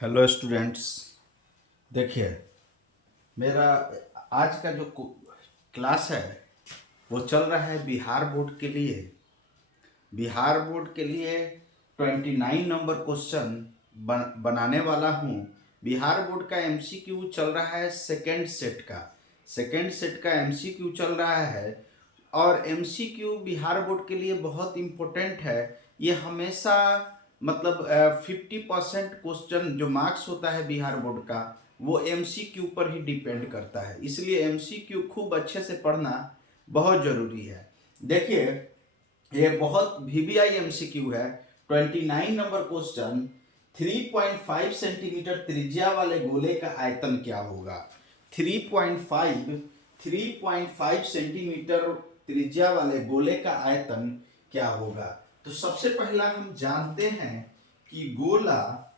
Hello students. देखिए, मेरा आज का जो क्लास है वो चल रहा है बिहार बोर्ड के लिए। बिहार बोर्ड के लिए 29 नंबर क्वेश्चन बनाने वाला हूँ। बिहार बोर्ड का एमसीक्यू चल रहा है सेकंड सेट का एमसीक्यू चल रहा है। और एमसीक्यू बिहार बोर्ड के लिए बहुत इम्पोर्टेंट है। ये हमेशा मतलब 50% क्वेश्चन जो मार्क्स होता है बिहार बोर्ड का वो एमसीक्यू पर ही डिपेंड करता है, इसलिए एमसीक्यू खूब अच्छे से पढ़ना बहुत जरूरी है। देखिए, ये बहुत वीवीआई एमसीक्यू है। 29 नंबर क्वेश्चन, 3.5 सेंटीमीटर त्रिज्या वाले गोले का आयतन क्या होगा। 3.5 सेंटीमीटर त्रिज्या वाले गोले का आयतन क्या होगा। तो सबसे पहला हम जानते हैं कि गोला,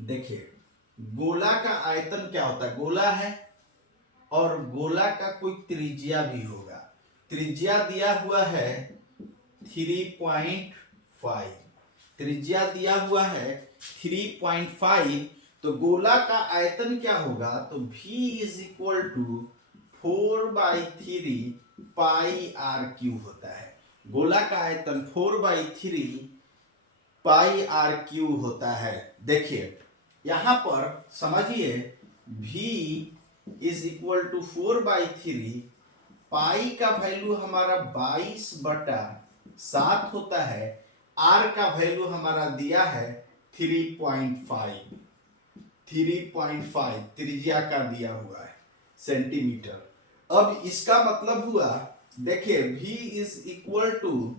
देखिए गोला का आयतन क्या होता है। गोला है और गोला का कोई त्रिज्या भी होगा। त्रिज्या दिया हुआ है 3.5, त्रिज्या दिया हुआ है 3.5। तो गोला का आयतन क्या होगा, तो V is equal to 4/3 pi r cube होता है। गोला का आयतन 4/3 पाई आर क्यू होता है। देखिए यहां पर समझिए, V इज इक्वल टू 4/3, पाई का वैल्यू हमारा 22/7 होता है। आर का वैल्यू हमारा दिया है 3.5, 3.5 त्रिज्या का दिया हुआ है सेंटीमीटर। अब इसका मतलब हुआ, देखिए V इज इक्वल टू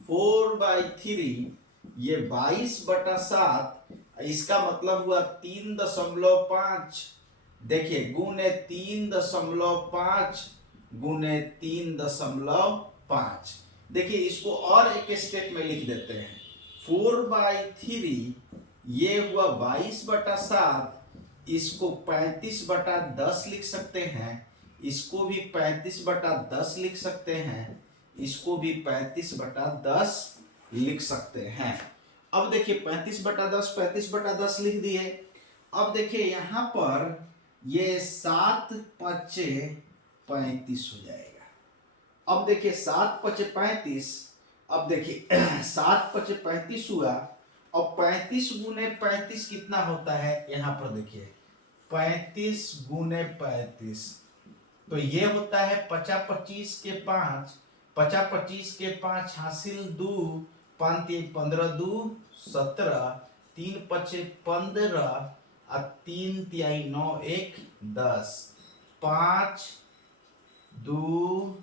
4/3, ये 22/7, इसका मतलब हुआ 3.5। देखिए गुने 3.5 गुने 3.5। देखिए इसको और एक स्टेप में लिख देते हैं। 4/3 ये हुआ 22/7, इसको 35/10 लिख सकते हैं, इसको भी 35/10 लिख सकते हैं, इसको भी 35/10 लिख सकते हैं। अब देखिए 35/10 35/10 लिख दिए। अब देखिए यहां पर ये 7×5 = 35 हो जाएगा। अब देखिए 7×5 = 35। अब देखिए 7×5 = 35 हुआ। अब 35 × 35 कितना होता है, यहां पर देखिए 35 × 35, तो ये होता है 50×25 के 5, 50×25 के 5 हासिल 2, 5 × 15 = 2 17, 3×5 = 15 और 3 × 9 = 10, 5 2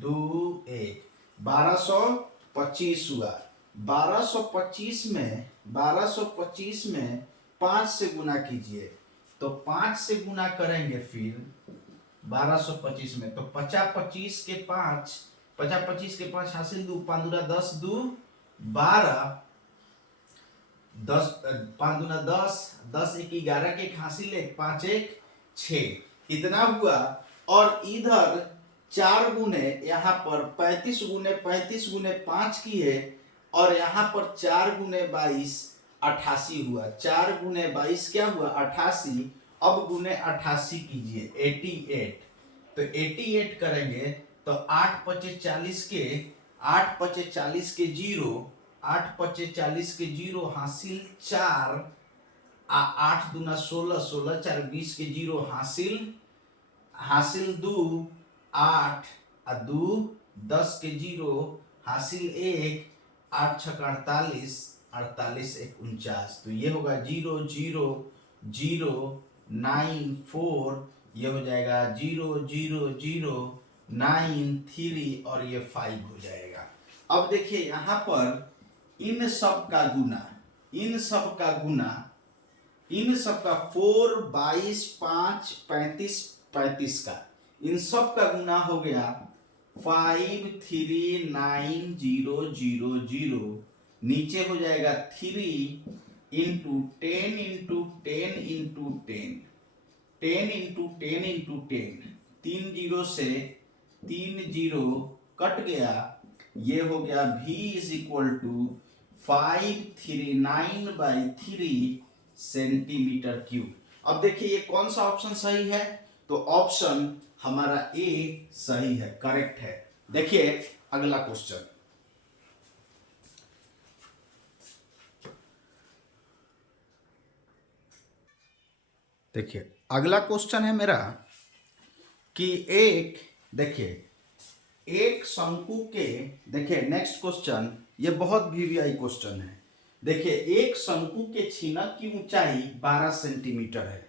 2 1 1225 हुआ। 1225 में 5 से गुना कीजिए, तो 5 से गुना करेंगे फिर 1225 में, तो 50×25 के 5, 50×25 के 5 हासिल 2, 5 × 10 = 2 12, 10 5 × 10 10 × 1 = 11 के हासिल 1, 5 × 1 = 6, इतना हुआ। और इधर 4 गुने, यहाँ पर 35 गुने 35 गुने 5 किए, और यहाँ पर 4 गुने 22 88 हुआ। 4 गुने 22 क्या हुआ, 88। अब गुने 88 कीजिए 88, तो 88 करेंगे तो 8×5 = 40 के, 8×5 = 40 के 0, 8×5 = 40 के 0 हासिल 4, 8 दूना 16, 16 4 20 के 0 हासिल 2, 8 और 2 10 के 0 हासिल 1, 8 × 6 = 48, 48 × 1 = 49। तो ये होगा 0 0 0 9 4, ये हो जाएगा 0 0 0 9 3 और ये 5 हो जाएगा। अब देखिए यहाँ पर इन सब का गुना, इन सब का गुना, इन सब का 4 22 5 35 35 का इन सब का गुना हो गया 5 3 9 0 0 0। नीचे हो जाएगा 3 × 10 × 10 × 10, 10 × 10 × 10, 3 0 से 3 0 कट गया। ये हो गया V is equal to 539/3 centimetre cube. अब देखिए ये कौन सा ऑप्शन सही है, तो ऑप्शन हमारा ए सही है, करेक्ट है। देखिए अगला क्वेश्चन, देखिए अगला क्वेश्चन है मेरा कि एक, देखिए एक शंकु के, देखिए नेक्स्ट क्वेश्चन, ये बहुत वीवीआई क्वेश्चन है। देखिए एक शंकु के छीनक की ऊंचाई 12 सेंटीमीटर है।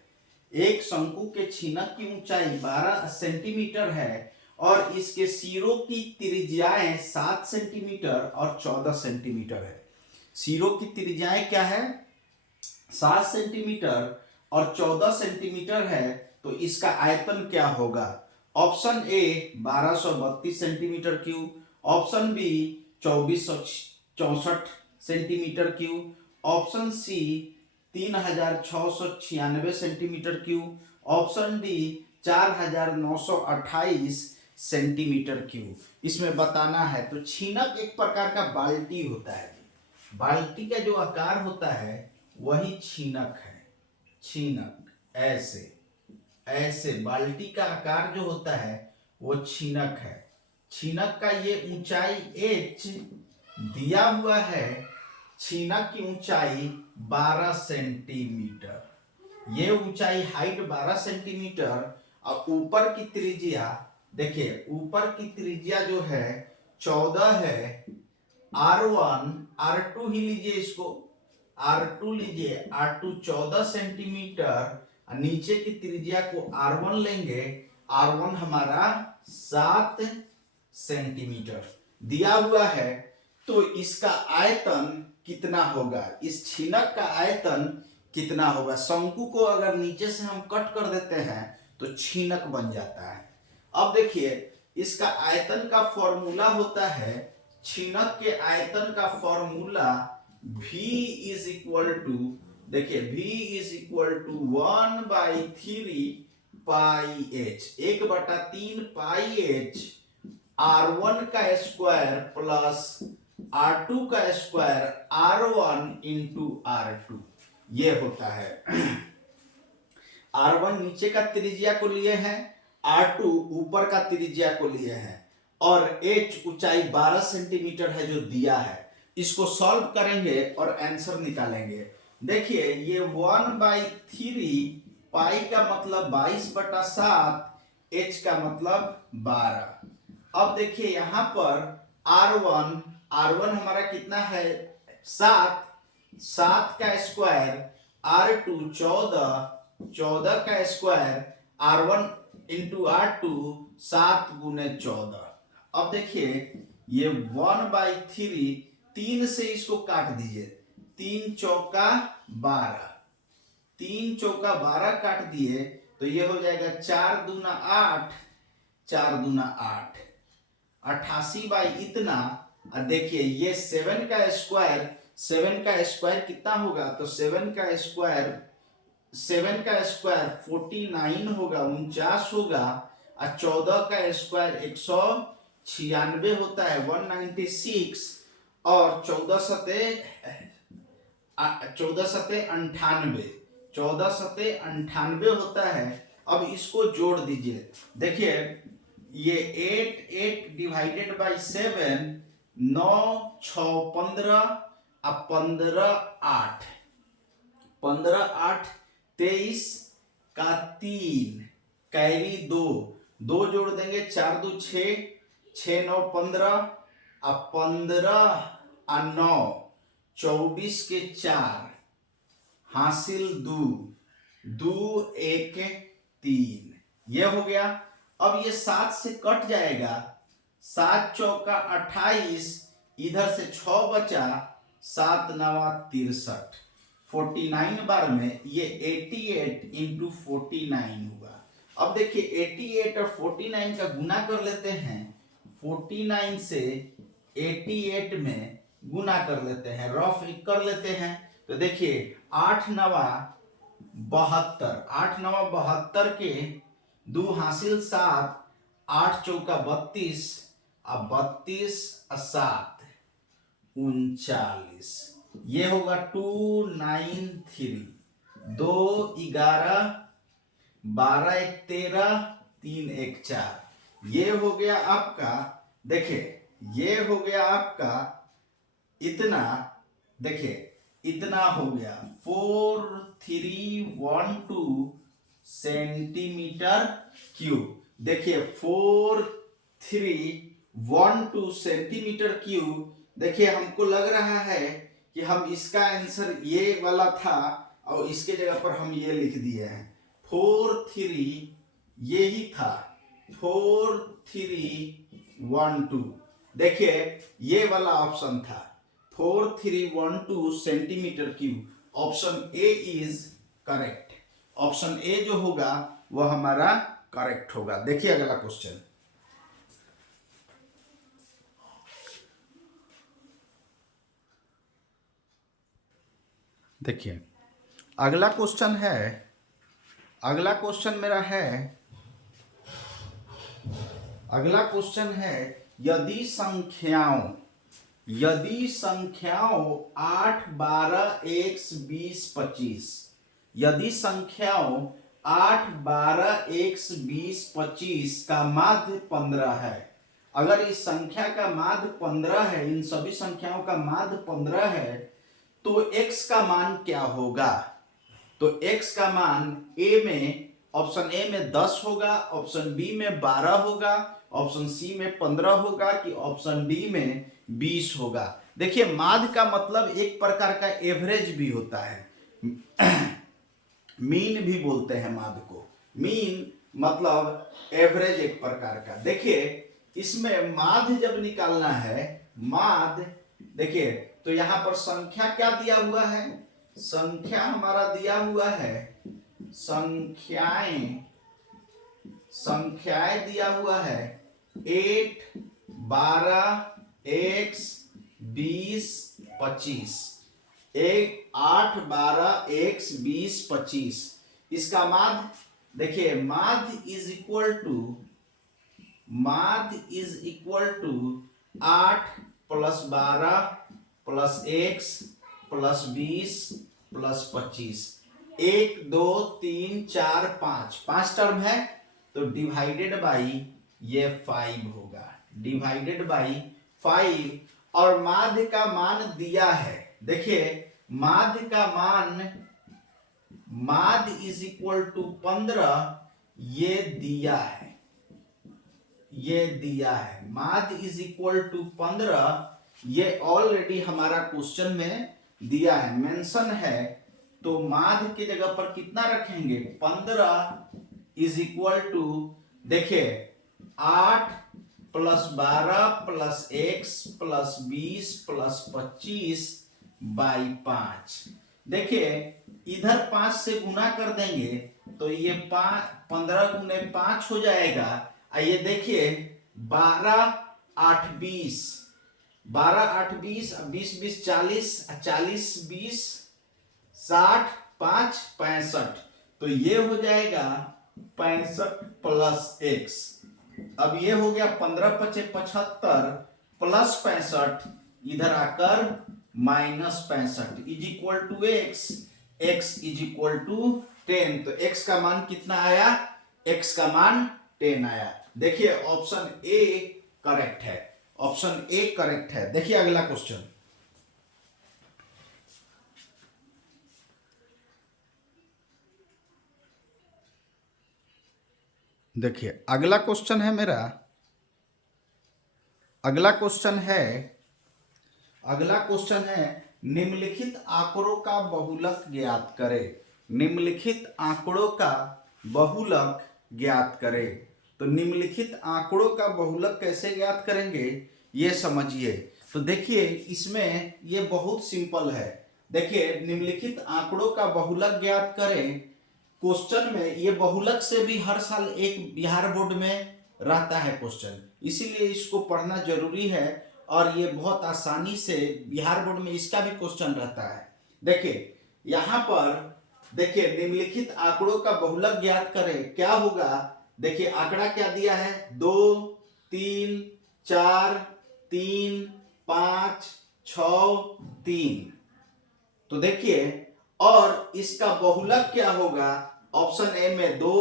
एक शंकु के छीनक की ऊंचाई 12 सेंटीमीटर है और इसके सिरों की त्रिज्याएं 7 सेंटीमीटर और 14 सेंटीमीटर है। सिरों की त्रिज्याएं क्या है, 7 सेंटीमीटर और 14 सेंटीमीटर है, तो इसका आयतन क्या होगा। Option A 1232 centimetre cube, option B 2464 centimetre cube, option C 3696 centimetre cube, option D 4928 centimetre cube. इसमें बताना है, तो छीनक एक प्रकार का बाल्टी होता है। बाल्टी का जो आकार होता है वही छीनक है। छीनक ऐसे ऐसे बाल्टी का आकार जो होता है वो छीनक है। छीनक का ये ऊंचाई h दिया हुआ है। छीनक की ऊंचाई 12 सेंटीमीटर, ये ऊंचाई हाइट 12 सेंटीमीटर और ऊपर की त्रिज्या, देखिए ऊपर की त्रिज्या जो है 14 है। R1 R2 ही लीजिए, इसको R2 लीजिए, R2 14 सेंटीमीटर, नीचे की त्रिज्या को R1 लेंगे, R1 हमारा 7 सेंटीमीटर दिया हुआ है। तो इसका आयतन कितना होगा, इस छीनक का आयतन कितना होगा। शंकु को अगर नीचे से हम कट कर देते हैं तो छीनक बन जाता है। अब देखिए इसका आयतन का फॉर्मूला होता है, छीनक के आयतन का formula V is equal to, देखिए V is equal to 1/3 pi h, 1/3 pi h R1 का स्क्वायर प्लस R2 का स्क्वायर R1 इंटू R2, ये होता है। R1 नीचे का त्रिज्या को लिए हैं, R2 ऊपर का त्रिज्या को लिए हैं और h ऊंचाई 12 सेंटीमीटर है जो दिया है। इसको सॉल्व करेंगे और आंसर निकालेंगे। देखिए ये 1/3 पाई का मतलब 22/7, h का मतलब 12। अब देखिए यहां पर R1 हमारा कितना है 7, 7 का स्क्वायर, R2 14 का स्क्वायर, R1 इंटू R2 7 गुने 14। अब देखिए ये 1/3, 3 से इसको काट दीजिए, 3 चौका 12, 3 चौका 12 काट दिए तो ये हो जाएगा 4 दूना 8, 4 दूना 8, 88 बाई इतना। और देखिए ये 7 का स्क्वायर, 7 का स्क्वायर कितना होगा, तो 7 का स्क्वायर 49 होगा, 49 होगा। और 14 का स्क्वायर 196 होता है, 196, और 14 सते 98, 14 सते 98 होता है। अब इसको जोड़ दीजिए, देखिए ये 8 डिवाइडेड बाई 7, 9 6 15 और 15 8, 15 8 23 का 3 कैरी 2 जोड़ देंगे, 4 2 6, 6 9 15 और 15 और 9 24 के 4 हासिल 2 1 3, ये हो गया। अब ये 7 से कट जाएगा, 7 चौका 28, इधर से 6 बचा, 7 9 63, 49 बार में ये 88 इंटू 49 हुआ। अब देखिए 88 और 49 का गुना कर लेते हैं, 49 से 88 में गुना कर लेते हैं, रफ कर लेते हैं। तो देखिए 8 9 72, 8 9 72 के 2 हासिल 7, 8 चौका 32, अब 32 और 7 39, ये होगा 293। 2 11 12 1 13 3 1 4। ये हो गया आपका, देखिए ये हो गया आपका इतना, देखिए इतना हो गया 4312 सेंटीमीटर क्यूब। देखिए 4312 सेंटीमीटर क्यूब। देखिए हमको लग रहा है कि हम इसका आंसर ये वाला था और इसके जगह पर हम ये लिख दिए हैं 43, ये ही था 4312। देखिए ये वाला ऑप्शन था 4312 centimetre cube. Option A is correct. Option A जो होगा वह हमारा करेक्ट होगा। देखिए अगला क्वेश्चन, देखिए अगला क्वेश्चन है, अगला क्वेश्चन मेरा है, अगला क्वेश्चन है यदि संख्याओं 8 12 x 20 25, यदि संख्याओं 8 12 x 20 25 का माध्य 15 है, अगर इस संख्या का माध्य 15 है, इन सभी संख्याओं का माध्य 15 है, तो x का मान क्या होगा? तो x का मान a में, ऑप्शन ए में 10 होगा, ऑप्शन बी में 12 होगा, ऑप्शन सी में 15 होगा कि ऑप्शन डी में 20 होगा। देखिए माध्य का मतलब एक प्रकार का एवरेज भी होता है, मीन भी बोलते हैं माध्य को। मीन मतलब एवरेज एक प्रकार का। देखिए इसमें माध्य जब निकालना है, माध्य देखिए तो यहां पर संख्या क्या दिया हुआ है? संख्या हमारा दिया हुआ है, संख्याएं दिया हुआ है 8 12 x 20 25, 8 12 x 20 25। इसका माध्य देखिए, माध्य is equal to 8 plus 12 plus x plus 20 plus 25। 1 2 3 4 5 term है, तो डिवाइडेड बाई ये 5 होगा, डिवाइडेड बाई 5। और माध्य का मान दिया है, देखिए माध्य का मान, माध्य इज इक्वल टू 15, ये दिया है, ये दिया है, माध्य इज इक्वल टू 15, ये ऑलरेडी हमारा क्वेश्चन में दिया है, मेंशन है। तो माध्य की जगह पर कितना रखेंगे? 15 इज इक्वल टू, देखिए 8 plus 12 plus x plus 20 plus 25 by 5। देखिए इधर 5 से गुना कर देंगे तो ये 15 गुने 5 हो जाएगा। आइए देखिए 12 8 20, 12 8 20, 20 20 40, 40 20 60, 5 65, तो ये हो जाएगा 65 प्लस x। अब ये हो गया 15 5 75 प्लस 65, इधर आकर minus 65 is equal to x is equal to 10। तो x का मान कितना आया? x का मान 10 आया। देखिए ऑप्शन ए करेक्ट है, ऑप्शन ए करेक्ट है। देखिए अगला क्वेश्चन, देखिए अगला क्वेश्चन है मेरा, अगला क्वेश्चन है निम्नलिखित आंकड़ों का बहुलक ज्ञात करें। निम्नलिखित आंकड़ों का बहुलक ज्ञात करें। तो निम्नलिखित आंकड़ों का बहुलक कैसे ज्ञात करेंगे ये समझिए। तो देखिए इसमें ये बहुत सिंपल है। देखिए निम्नलिखित आंकड़ों का बहुलक ज्ञात करें, क्वेश्चन में ये बहुलक से भी हर साल एक बिहार बोर्ड में रहता है क्वेश्चन, इसीलिए इसको पढ़ना जरूरी है और ये बहुत आसानी से बिहार बोर्ड में इसका भी क्वेश्चन रहता है। देखिए यहाँ पर देखिए निम्नलिखित आंकड़ों का बहुलक ज्ञात करें, क्या होगा? देखिए आंकड़ा क्या दिया है? 2 3 4 3 5 6 3। तो देखिए और इसका बहुलक क्या होगा, ऑप्शन ए में 2,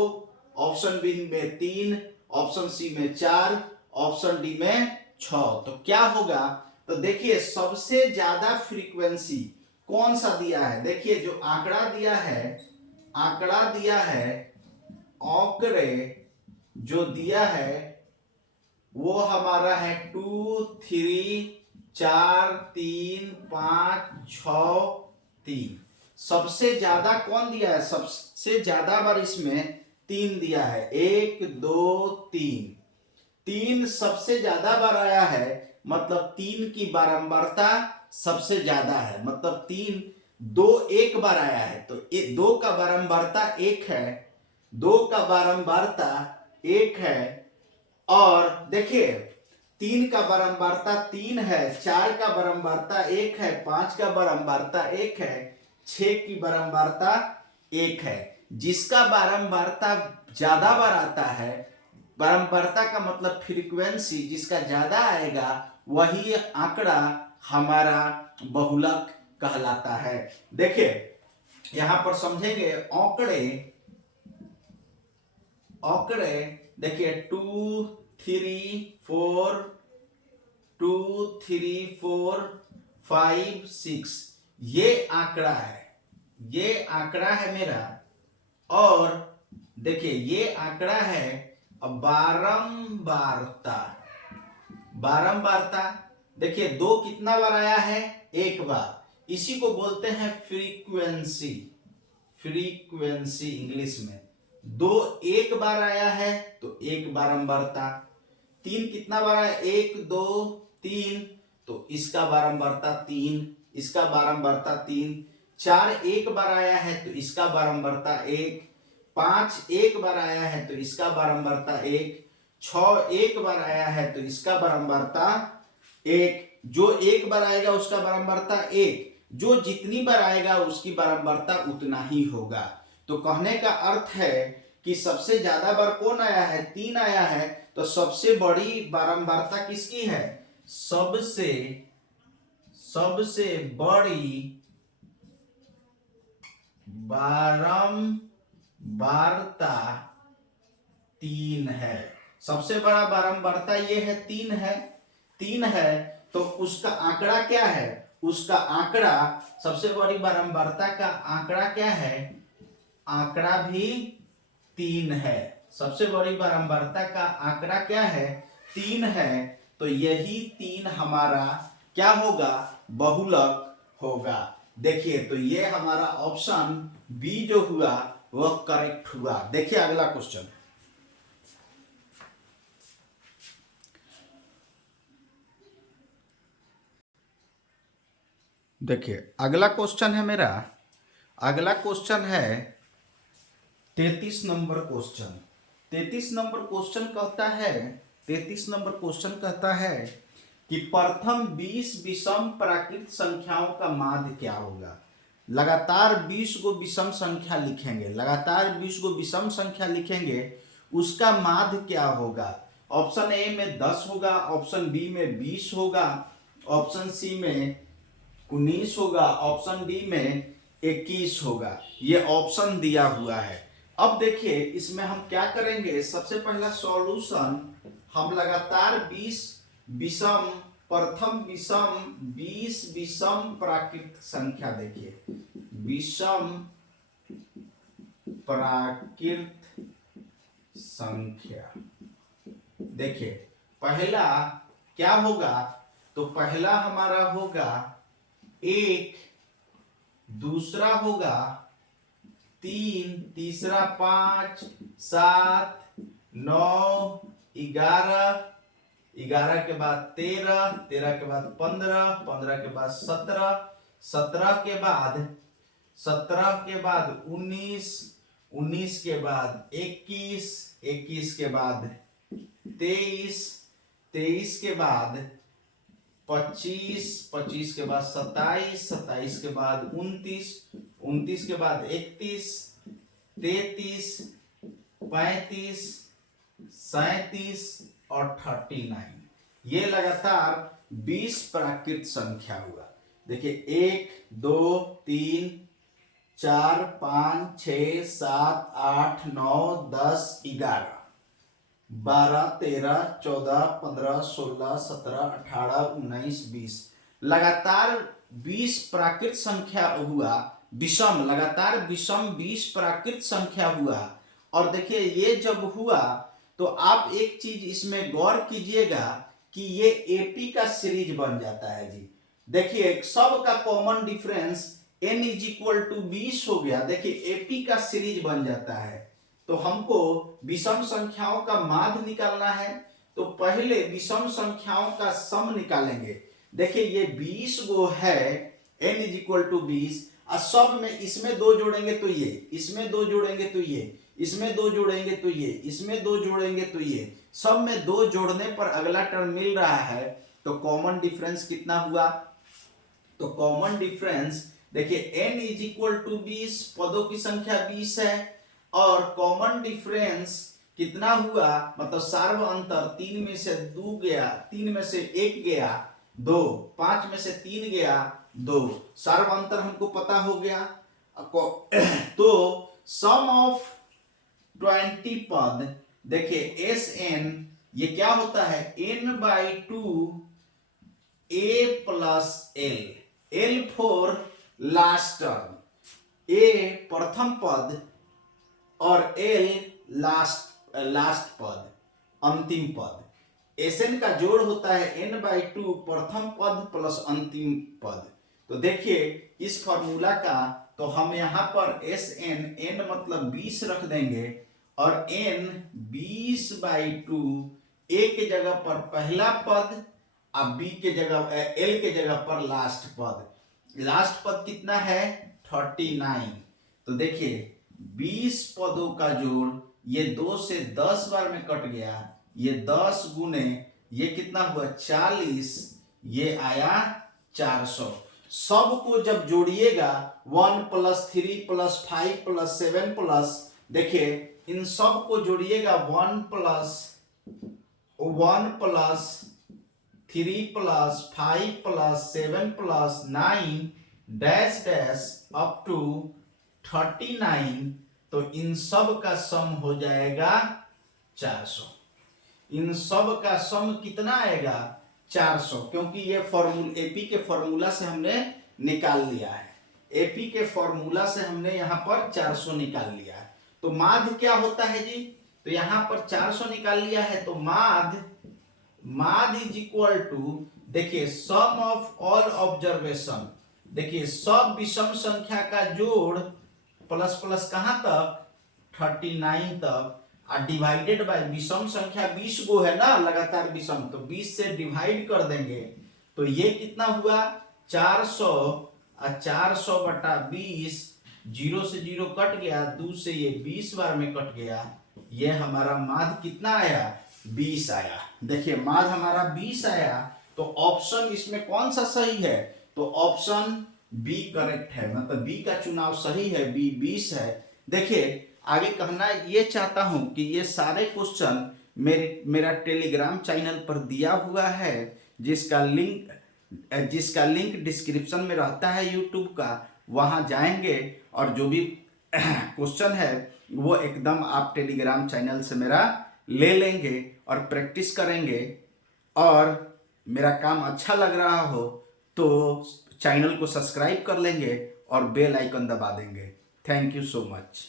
ऑप्शन बी में 3, ऑप्शन सी में 4, ऑप्शन डी में 6। तो क्या होगा, तो देखिए सबसे ज्यादा फ्रीक्वेंसी कौन सा दिया है, देखिए जो आंकड़ा दिया है, आंकड़ा दिया है, आंकड़े जो दिया है वो हमारा है 2, 3, 4, 3, 5, 6, 3। सबसे ज्यादा कौन दिया है, सबसे ज्यादा बार इसमें 3 दिया है, 1, 2, 3। 3 सबसे ज्यादा बार आया है, मतलब 3 की बारंबारता सबसे ज्यादा है, मतलब 3 2 एक बार आया है, तो 2 का बारंबारता 1 है, 2 का बारंबारता 1 है। और देखिए 3 का बारंबारता 3 है, 4 का बारंबारता 1 है, 5 का बारंबारता 1 है, 6 की बारंबारता 1 है। जिसका बारंबारता ज्यादा बार आता है, बारंबारता का मतलब फ्रीक्वेंसी जिसका ज्यादा आएगा, वही आंकड़ा हमारा बहुलक कहलाता है। देखिए यहां पर समझेंगे, आंकड़े आंकड़े देखिए 2, 3, 4, 2, 3, 4, 5, 6, ये आंकड़ा है, ये आंकड़ा है मेरा। और देखिए ये आंकड़ा है बारंबारता, बारंबारता देखिए 2 कितना बार आया है, 1 बार, इसी को बोलते हैं फ्रीक्वेंसी, फ्रीक्वेंसी इंग्लिश में। 2 1 बार आया है तो 1 बारंबारता, 3 कितना बार आया, 1, 2, 3, तो इसका बारंबारता 3, इसका बारंबारता 3, 4 1 बार आया है तो इसका बारंबारता 1, 5 1 बार आया है तो इसका बारंबारता 1, 6 1 बार आया है तो इसका बारंबारता 1, जो 1 बार आएगा उसका बारंबारता 1, जो जितनी बार आएगा उसकी बारंबारता उतना ही होगा। तो कहने का अर्थ है कि सबसे ज्यादा बार कौन आया है, 3 आया है, तो सबसे बड़ी बारंबारता किसकी है, सबसे बड़ी बारंबारता 3 है, सबसे बड़ा बारंबारता ये है 3 है, 3 है, तो उसका आंकड़ा क्या है, उसका आंकड़ा सबसे बड़ी बारंबारता का आंकड़ा क्या है, आंकड़ा भी 3 है, सबसे बड़ी बारंबारता का आंकड़ा क्या है, 3 है। तो यही 3 हमारा क्या होगा, बहुलक होगा। देखिए तो ये हमारा ऑप्शन बी जो हुआ वह करेक्ट हुआ। देखिए अगला क्वेश्चन, देखिए अगला क्वेश्चन है मेरा, अगला क्वेश्चन है 33 नंबर क्वेश्चन। 33 नंबर क्वेश्चन कहता है, 33 नंबर क्वेश्चन कहता है कि प्रथम 20 विषम प्राकृत संख्याओं का माध्य क्या होगा। लगातार 20 को विषम संख्या लिखेंगे, लगातार 20 को विषम संख्या लिखेंगे, उसका माध्य क्या होगा। ऑप्शन ए में 10 होगा, ऑप्शन बी में 20 होगा, ऑप्शन सी में 19 होगा, ऑप्शन डी में 21 होगा। ये ऑप्शन दिया हुआ है। अब देखिए इसमें हम क्या करेंगे, सबसे पहला सॉल्यूशन हम लगातार 20 विषम, प्रथम विषम 20 विषम प्राकृत संख्या, देखिए विषम प्राकृत संख्या, देखिए पहला क्या होगा, तो पहला हमारा होगा 1, दूसरा होगा 3, तीसरा 5, 7, 9, 11, 11 के बाद 13, 13 के बाद 15, 15 के बाद 17, 17 के बाद 19, 19 के बाद 21, 21 के बाद 23, 23 के बाद 25, 25 के बाद 27, 27 के बाद 29, 29 के बाद 31, 33, 35, 37 और 39। ये लगातार 20 प्राकृत संख्या हुआ। देखिए 1, 2, 3, 4 5 6 7 8 9 10 11 12 13 14 15 16 17 18 19 20 लगातार 20 प्राकृत संख्या हुआ, विषम लगातार विषम 20 प्राकृत संख्या हुआ। और देखिए ये जब हुआ तो आप एक चीज इसमें गौर कीजिएगा कि ये एपी का सीरीज बन जाता है जी। देखिए सब का common difference n is equal to 20 हो गया। देखिए एपी का सीरीज बन जाता है। तो हमको विषम संख्याओं का माध्य निकालना है, तो पहले विषम संख्याओं का सम निकालेंगे। देखिए ये 20 गो है, n इज इक्वल टू 20, और सब में इसमें 2 जोड़ेंगे तो ये, इसमें 2 जोड़ेंगे तो ये, इसमें 2 जोड़ेंगे तो ये, इसमें 2 जोड़ेंगे तो ये, सब में 2 जोड़ने पर अगला टर्म मिल रहा है। तो कॉमन डिफरेंस कितना हुआ? तो कॉमन डिफरेंस देखिए n इज इक्वल टू 20, पदों की संख्या 20 है, और कॉमन डिफरेंस कितना हुआ, मतलब सार्व अंतर 3 में से 2 गया, 3 में से 1 गया 2, 5 में से 3 गया 2, सार्व अंतर हमको पता हो गया। तो सम ऑफ 20 पद देखिए Sn ये क्या होता है, n/2 a plus l, l for last term, a प्रथम पद और l लास्ट पद, अंतिम पद। Sn का जोड़ होता है n/2 प्रथम पद प्लस अंतिम पद। तो देखिए इस फॉर्मूला का, तो हम यहाँ पर Sn n मतलब 20 रख देंगे, और n 20/2, a के जगह पर पहला पद, अब b के जगह l के जगह पर लास्ट पद। लास्ट पद कितना है 39। तो देखिए 20 पदों का जोड़, ये 2 से 10 बार में कट गया, ये 10 गुने ये कितना हुआ 40, ये आया 400। सब को जब जोड़िएगा 1 + 3 + 5 + 7 प्लस, देखिए इन सब को जोड़िएगा 1 + 3 + 5 + 7 + 9 डैश डैश अप टू 39। तो इन सब का सम हो जाएगा 400। इन सब का सम कितना आएगा 400, क्योंकि ये फॉर्मूला एपी के फॉर्मूला से हमने निकाल लिया है। एपी के फॉर्मूला से हमने यहाँ पर 400 निकाल लिया है। तो माध्य क्या होता है जी, तो यहाँ पर 400 निकाल लिया है, तो माध्य इज इक्वल टू, देखिए सम ऑफ ऑल ऑब्जर्वेशन, देखिए सब विषम संख्या का जोड़ प्लस प्लस कहां तक 39 तक, और डिवाइडेड बाय विषम संख्या 20 गो है ना लगातार विषम, तो 20 से डिवाइड कर देंगे तो ये कितना हुआ 400, और 400/20, 0 से 0 कट गया, 2 से ये 20 बार में कट गया, ये हमारा माध्य कितना आया 20 आया। देखिए माध्य हमारा 20 आया। तो ऑप्शन इसमें कौन सा सही है, तो ऑप्शन बी करेक्ट है, मतलब बी का चुनाव सही है, बी 20 है। देखिए आगे कहना ये चाहता हूं कि ये सारे क्वेश्चन मेरा टेलीग्राम चैनल पर दिया हुआ है, जिसका लिंक डिस्क्रिप्शन में रहता है यूट्यूब का, वहां जाएंगे और जो भी क्वेश्चन है वो एकदम आप टेलीग्राम चैनल से मेरा ले लेंगे और प्रैक्टिस करेंगे। और मेरा काम अच्छा लग रहा हो तो चैनल को सब्सक्राइब कर लेंगे और बेल आइकन दबा देंगे। Thank you so much.